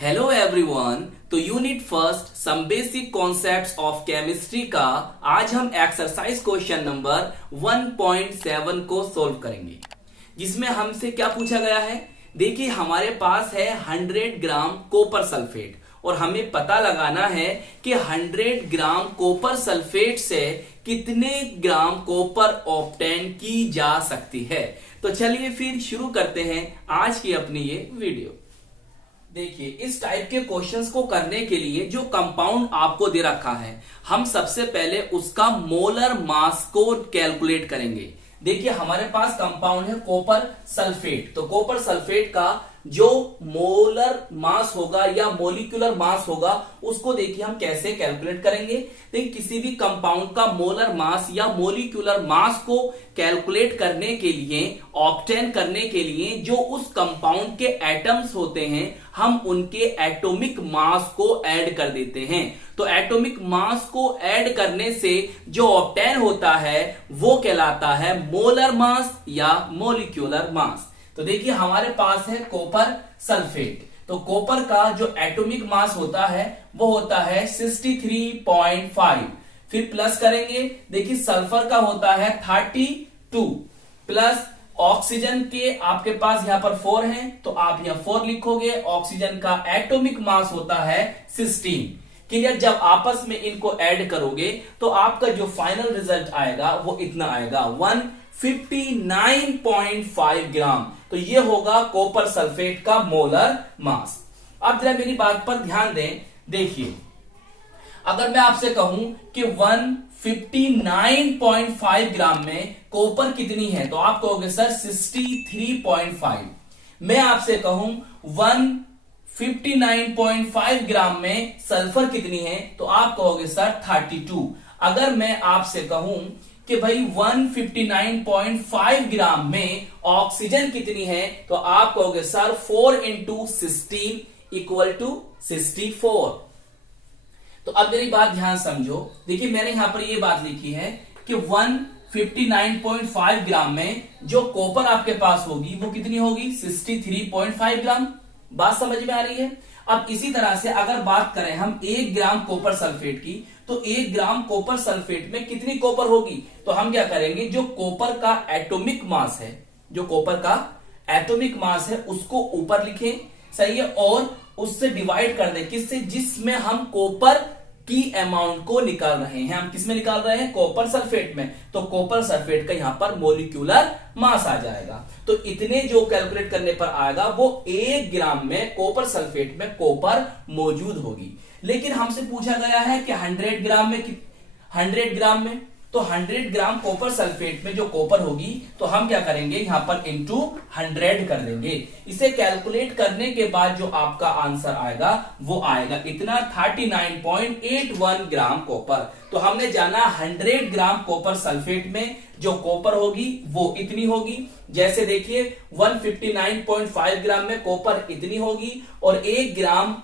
Hello everyone. तो unit first some basic concepts of chemistry का आज हम एक्सरसाइज क्वेश्चन नंबर 1.7 को सोल्व करेंगे, जिसमें हमसे क्या पूछा गया है। देखिए, हमारे पास है 100 ग्राम कॉपर सल्फेट और हमें पता लगाना है कि 100 ग्राम कॉपर सल्फेट से कितने ग्राम कॉपर ऑब्टेन की जा सकती है। तो चलिए फिर शुरू करते हैं आज की अपनी ये वीडियो। देखिए, इस टाइप के क्वेश्चंस को करने के लिए जो कंपाउंड आपको दे रखा है, हम सबसे पहले उसका मोलर मास को कैलकुलेट करेंगे। देखिए, हमारे पास कंपाउंड है कॉपर सल्फेट। तो कॉपर सल्फेट का जो मोलर मास होगा या मोलिकुलर मास होगा, उसको देखिए हम कैसे कैलकुलेट करेंगे। देखिए, किसी भी कंपाउंड का मोलर मास या मोलिकुलर मास को कैलकुलेट करने के लिए, ऑब्टेन करने के लिए, जो उस कंपाउंड के एटम्स होते हैं, हम उनके एटॉमिक मास को ऐड कर देते हैं। तो एटॉमिक मास को ऐड करने से जो ऑब्टेन होता है वो कहलाता है मोलर मास या मोलिकुलर मास। तो देखिए, हमारे पास है कॉपर सल्फेट। तो कॉपर का जो एटॉमिक मास होता है वो होता है 63.5। फिर प्लस करेंगे, देखिए सल्फर का होता है 32 प्लस ऑक्सीजन के आपके पास यहां पर 4 है, तो आप यहां 4 लिखोगे। ऑक्सीजन का एटॉमिक मास होता है 16। क्लियर। जब आपस में इनको ऐड करोगे तो आपका जो फाइनल रिजल्ट आएगा वो इतना आएगा 159.5 ग्राम। तो ये होगा कॉपर सल्फेट का मोलर मास। अब जरा मेरी बात पर ध्यान दें। देखिए, अगर मैं आपसे कहूं कि 159.5 ग्राम में कॉपर कितनी है, तो आप कहोगे सर 63.5। मैं आपसे कहूं 159.5 ग्राम में सल्फर कितनी है, तो आप कहोगे सर 32। अगर मैं आपसे कहूं कि भाई 159.5 ग्राम में ऑक्सीजन कितनी है, तो आप कहोगे सर 4 × 16 = 64। तो अब मेरी बात ध्यान समझो। देखिए, मैंने यहां पर ये बात लिखी है कि 159.5 ग्राम में जो कॉपर आपके पास होगी वो कितनी होगी, 63.5 ग्राम। बात समझ में आ रही है। अब इसी तरह से अगर बात करें हम 1 ग्राम कॉपर सल्फेट की, तो 1 ग्राम कॉपर सल्फेट में कितनी कॉपर होगी, तो हम क्या करेंगे, जो कॉपर का एटॉमिक मास है, जो कॉपर का एटॉमिक मास है उसको ऊपर लिखें, सही है, और उससे डिवाइड कर दें किससे, जिसमें हम कॉपर की अमाउंट को निकाल रहे हैं। हम किसमें निकाल रहे हैं, कॉपर सल्फेट में। तो कॉपर सल्फेट का यहां पर मोलिकुलर मास आ जाएगा। तो इतने जो कैलकुलेट करने पर आएगा वो 1 ग्राम में कॉपर सल्फेट में कॉपर मौजूद होगी। लेकिन हमसे पूछा गया है कि 100 ग्राम में, 100 ग्राम में, तो 100 ग्राम कॉपर सल्फेट में जो कॉपर होगी, तो हम क्या करेंगे, यहां पर इंटू 100 कर देंगे। इसे कैलकुलेट करने के बाद जो आपका आंसर आएगा वो आएगा इतना 39.81 ग्राम कॉपर। तो हमने जाना 100 ग्राम कॉपर सल्फेट में जो कॉपर होगी वो इतनी होगी। जैसे देखिए, 159.5 ग्राम में कॉपर इतनी होगी और 1 ग्राम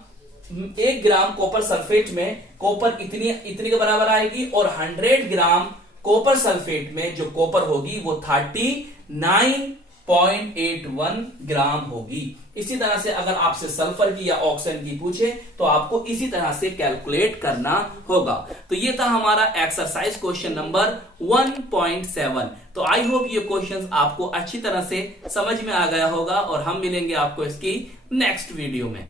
कॉपर सल्फेट में कॉपर इतनी के बराबर आएगी, और 100 ग्राम कॉपर सल्फेट में जो कॉपर होगी वो 39.81 ग्राम होगी। इसी तरह से अगर आपसे सल्फर की या ऑक्सीजन की पूछे तो आपको इसी तरह से कैलकुलेट करना होगा। तो ये था हमारा एक्सरसाइज क्वेश्चन नंबर 1.7। तो आई होप ये क्वेश्चंस आपको अच्छी तरह से समझ में आ गया होगा और हम मिलेंगे आपको इसकी नेक्स्ट वीडियो में।